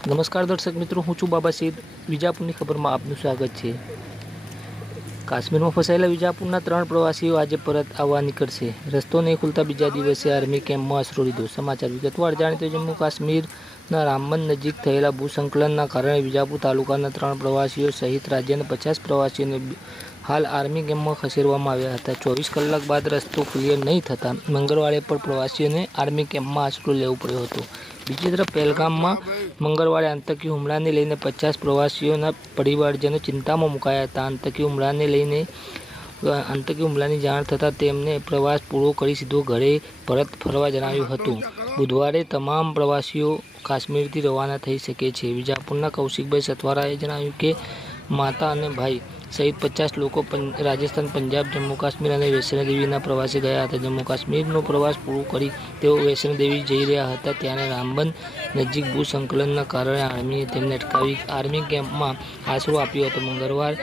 નમસ્કાર દર્શક મિત્રો, હું છું બાબા સઈદ. વિજાપુરની ખબરમાં આપનું સ્વાગત છે. કાશ્મીરમાં ફસાયેલા વિજાપુરના 3 પ્રવાસીઓ આજે પરત આવવા નીકળશે. રસ્તો નહીં ખુલતા બીજા દિવસે આર્મી કેમ્પમાં આશરો લીધો. સમાચાર વિગતવાર જાણીએ તો જમ્મુ કાશ્મીરના રામબન નજીક થયેલા ભૂસ્ખલનના કારણે વિજાપુર તાલુકાના 3 પ્રવાસીઓ સહિત રાજ્યના 50 પ્રવાસીઓને હાલ આર્મી કેમ્પમાં ખસેડવામાં આવ્યા હતા. 24 કલાક બાદ રસ્તો ક્લિયર નહીં થતાં મંગળવારે પણ પ્રવાસીઓને આર્મી કેમ્પમાં આશરો લેવો પડ્યો હતો. બીજી તરફ પહેલગામમાં મંગળવારે આતંકી હુમલાને લઈને 50 પ્રવાસીઓના પરિવારજનો ચિંતામાં મુકાયા હતા. આતંકી હુમલાની જાણ થતાં તેમને પ્રવાસ પૂરો કરી સીધો ઘરે પરત ફરવા જણાવ્યું હતું. બુધવારે તમામ પ્રવાસીઓ કાશ્મીરથી રવાના થઈ શકે છે. વિજાપુરના કૌશિકભાઈ સથવારાએ જણાવ્યું કે માતા અને ભાઈ સહિત 50 લોકો રાજસ્થાન, પંજાબ, જમ્મુ કાશ્મીર અને વૈષ્ણોદેવીના પ્રવાસે ગયા હતા. જમ્મુ કાશ્મીરનો પ્રવાસ પૂરો કરી તેઓ વૈષ્ણોદેવી જઈ રહ્યા હતા ત્યારે રામબન નજીક ભૂસ્ખલનના કારણે આર્મીએ તેમને અટકાવી આર્મી કેમ્પમાં આશરો આપ્યો હતો. મંગળવાર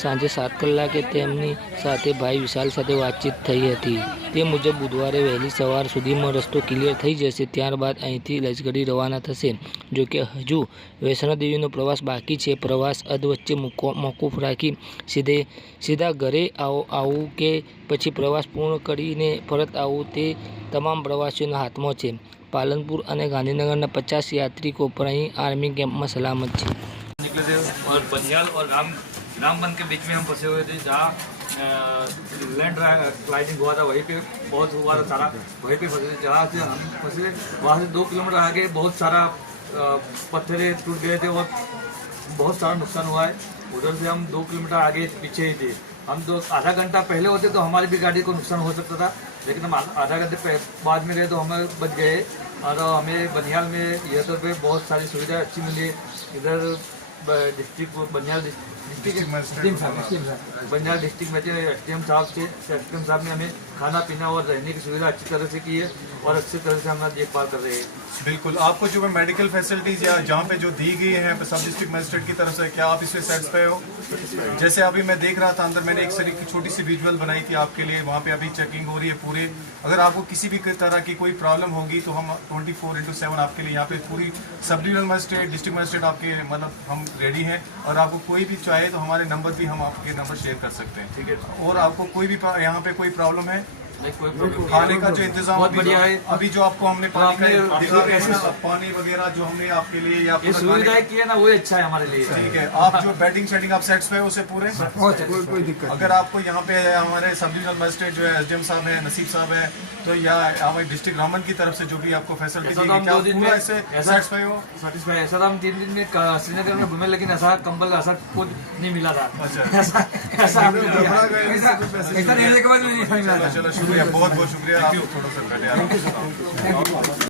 સાંજે 7 કલાકે તેમની સાથે ભાઈ વિશાલ સાથે વાતચીત થઈ હતી. તે મુજબ બુધવારે વહેલી સવાર સુધીમાં રસ્તો ક્લિયર થઈ જશે, ત્યારબાદ અહીંથી લશ્કરી રવાના થશે. જોકે હજુ વૈષ્ણોદેવીનો પ્રવાસ બાકી છે. પ્રવાસ અધવચ્ચે મોકૂફ રાખી સીધા ઘરે આવવું કે પછી પ્રવાસ પૂર્ણ કરીને પરત આવવું તે તમામ પ્રવાસીઓના હાથમાં છે. પાલનપુર અને ગાંધીનગરના 50 યાત્રિકો પણ અહીં आर्मी कैंप में सलामत थे। निकले थे और बनियाल और रामबन के बीच में हम फंसे हुए थे, जहाँ लैंड ग्लाइडिंग हुआ था, वहीं पे बहुत हुआ था सारा, वहीं पे फंसे थे। जहाँ से हम फंसे वहाँ से 2 किलोमीटर आगे बहुत सारा पत्थरे टूट गए थे और बहुत सारा नुकसान हुआ है। उधर से हम 2 किलोमीटर आगे पीछे ही थे। हम आधा घंटा पहले होते तो हमारी भी गाड़ी को नुकसान हो सकता था, लेकिन हम आधा घंटे बाद में गए तो हम बच गए। और हमें बनियाल में ये तो पे बहुत सारी सुविधा अच्छी मिली। इधर डिस्ट्रिक्ट बनियाल डिस्ट्रिक्ट में एसडीएम साहब ने हमें खाना पीना और रहने की सुविधा अच्छी तरह से की है और अच्छी तरह से हमारा देखभाल कर रहे हैं। बिल्कुल, आपको जो मेडिकल फैसिलिटीज या जहाँ पे जो दी गई है सब डिस्ट्रिक्ट मजिस्ट्रेट की तरफ से, क्या आप इससे सेटिस्फाई हो? जैसे अभी मैं देख रहा था अंदर, मैंने एक छोटी सी विजुअल बनाई थी आपके लिए। वहाँ पे अभी चेकिंग हो रही है पूरे। अगर आपको किसी भी तरह की कोई प्रॉब्लम होगी तो हम 24/7 आपके लिए यहाँ पे पूरी sub divisional magistrate, district magistrate आपके मतलब हम रेडी हैं। और आपको कोई भी चाहे तो हमारे नंबर भी हम आपके नंबर शेयर कर सकते हैं, ठीक है? और आपको कोई भी यहाँ पे कोई प्रॉब्लम है? खाने का जो इंतजाम बहुत बढ़िया है। अभी जो आपको हमने पानी वगैरह जो हमने आपके लिए या ये सुविधाएं की है ना, वो अच्छा है हमारे लिए। ठीक है, आप जो बेडिंग सेटिंग आप सेटिस्फाई हो उसे पूरे? कोई दिक्कत। अगर आपको यहाँ पे हमारे सब डिविजनल मजिस्ट्रेट जो है एसडीएम साहब है, नसीब साहब है, तो या हमारे डिस्ट्रिक्ट रामबन की तरफ से जो भी आपको फैसिलिटी दी गई, क्या पूरा ऐसे सेटिस्फाई हो? सेटिस्फाई। ऐसा हम 3 दिन में श्रीनगर में घूमे, लेकिन ऐसा कंबल ऐसा कुछ नहीं मिला था। अच्छा, ऐसा चलो शुक्रिया, बहुत बहुत शुक्रिया। आप थोड़ा सा बैठे।